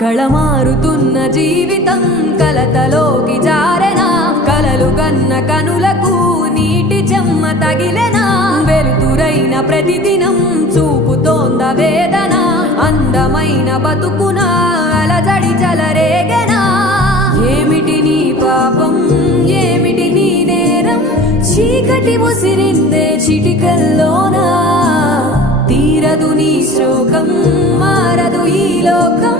కళమారుతున్న జీవితం కలతలోకి జారెనా కలలు కన్న కనులకు నీటి చెమ్మ తగిలెనా వెలుతురైన ప్రతిదినం చూపుతోంద వేదన అందమైన బతుకున అలజడి చలరేగెనా ఏమిటి నీ పాపం ఏమిటి నీ నేరం చీకటి ముసిరిందే చిటికల్లోనా తీరదు నీ శోకం మారదు ఈ లోకం